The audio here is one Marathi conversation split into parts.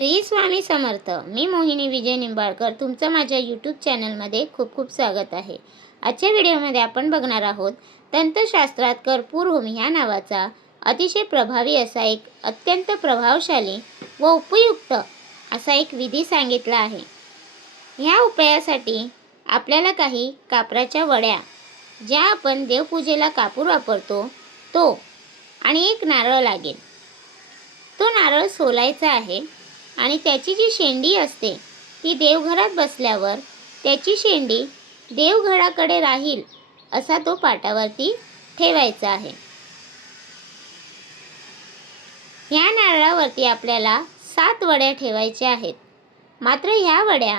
श्री स्वामी समर्थ. मी मोहिनी विजय निंबाळकर तुमचं माझ्या यूट्यूब चॅनलमध्ये खूप खूप स्वागत आहे. आजच्या व्हिडिओमध्ये आपण बघणार आहोत तंत्रशास्त्रात कर्पूर होम ह्या नावाचा अतिशय प्रभावी असा एक अत्यंत प्रभावशाली व उपयुक्त असा एक विधी सांगितला आहे. ह्या उपायासाठी आपल्याला काही कापराच्या वड्या, ज्या आपण देवपूजेला कापूर वापरतो तो, आणि एक नारळ लागेल. तो नारळ सोलायचा आहे आणि त्याची जी शेंडी असते ती देवघरात बसल्यावर त्याची शेंडी देवघराकडे राहील असा तो पाटावरती ठेवायचा आहे. ह्या नारळावरती आपल्याला 7 वड्या ठेवायच्या आहेत. मात्र ह्या वड्या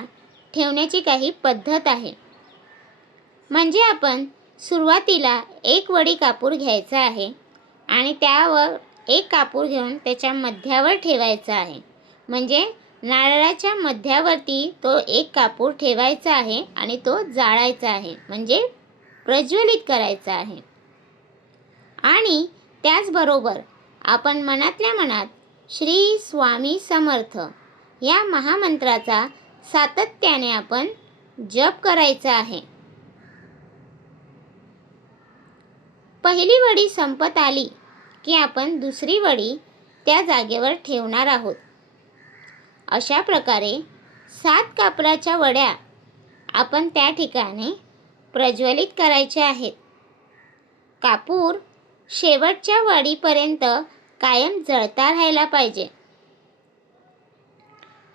ठेवण्याची काही पद्धत आहे. म्हणजे आपण सुरुवातीला 1 वडी कापूर घ्यायचा आहे आणि त्यावर 1 कापूर घेऊन त्याच्या मध्यावर ठेवायचा आहे. म्हणजे नारळाच्या मध्यावरती तो 1 कापूर ठेवायचा आहे आणि तो जाळायचा आहे, म्हणजे प्रज्वलित करायचा आहे. आणि त्याचबरोबर आपण मनातल्या मनात श्री स्वामी समर्थ या महामंत्राचा सातत्याने आपण जप करायचा आहे. पहिली वडी संपत आली की आपण दुसरी वडी त्या जागेवर ठेवणार आहोत. अशा प्रकारे 7 कापराच्या वड्या आपण त्या ठिकाणी प्रज्वलित करायच्या आहेत. कापूर शेवटच्या वडीपर्यंत कायम जळता राहायला पाहिजे,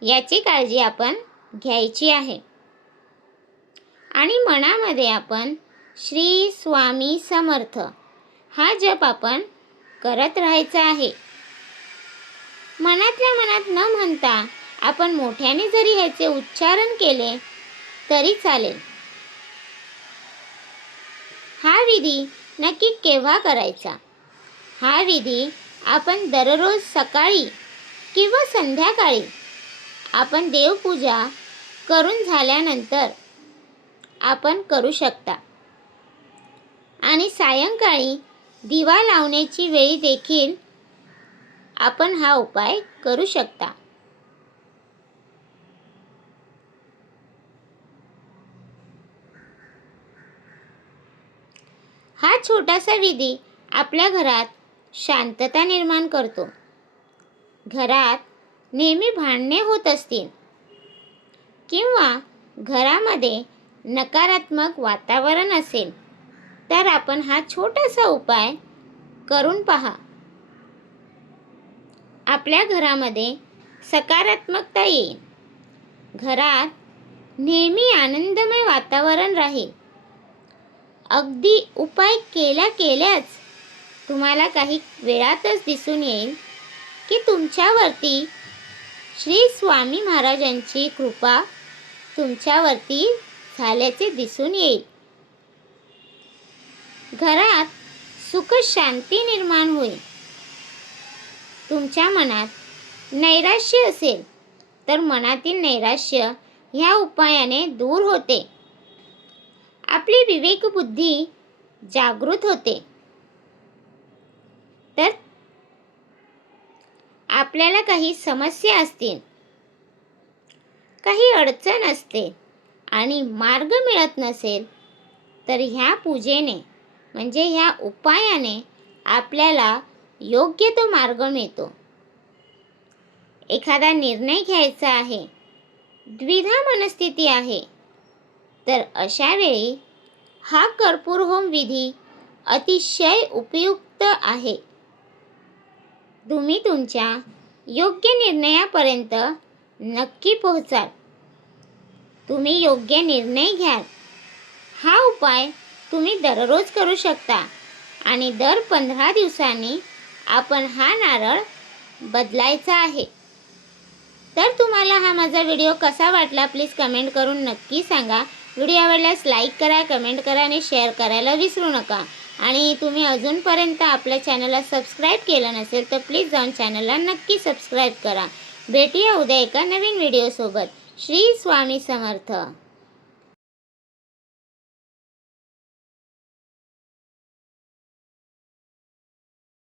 याची काळजी आपण घ्यायची आहे. आणि मनामध्ये आपण श्री स्वामी समर्थ हा जप आपण करत राहायचा आहे. मनातल्या मनात न म्हणता आपण मोठ्याने जरी ह्याचे उच्चारण केले तरी चालेल. हा विधी नक्की केव्हा करायचा? हा विधी आपण दररोज सकाळी किंवा संध्याकाळी आपण देवपूजा करून झाल्यानंतर आपण करू शकता. आणि सायंकाळी दिवा लावण्याची वेळी देखील आपण हा उपाय करू शकता. हा छोटासा विधी आपल्या घरात शांतता निर्माण करतो. घरात नेहमी भांडणे होत असतील किंवा घरामध्ये नकारात्मक वातावरण असेल तर आपण हा छोटासा उपाय करून पहा. आपल्या घरामध्ये सकारात्मकता येईल. घरात नेहमी आनंदमय वातावरण राहील. अगदी उपाय केल्याच तुम्हाला काही वेळातच दिसून येईल की तुमच्यावरती श्री स्वामी महाराजांची कृपा तुमच्यावरती झाल्याचे दिसून येईल. घरात सुख शांती निर्माण होईल. तुमच्या मनात नैराश्य असेल तर मनातील नैराश्य ह्या उपायाने दूर होते. आपली विवेकबुद्धी जागृत होते. तर आपल्याला काही समस्या असतील, काही अडचण असते आणि मार्ग मिळत नसेल तर ह्या पूजेने म्हणजे ह्या उपायाने आपल्याला योग्य तो मार्ग मिळतो. एखादा निर्णय घ्यायचा आहे, द्विधा मनस्थिती आहे, तर अशा वेळी हा कर्पूर होम विधी अतिशय उपयुक्त आहे. तुम्ही तुमच्या योग्य निर्णयापर्यंत नक्की पोहोचाल. तुम्ही योग्य निर्णय घ्याल. हा उपाय तुम्ही दररोज करू शकता आणि दर 15 दिवसांनी आपण हा नारळ बदलायचा आहे. तर तुम्हाला हा माझा व्हिडिओ कसा वाटला प्लीज कमेंट करून नक्की सांगा. व्हिडिओ आवडल्यास लाईक करा, कमेंट करा आणि शेअर करायला विसरू नका. आणि तुम्ही अजूनपर्यंत आपल्या चॅनलला सबस्क्राईब केलं नसेल तर प्लीज जाऊन चॅनलला नक्की सबस्क्राईब करा. भेटूया उद्या एका नवीन व्हिडिओसोबत. श्री स्वामी समर्थ.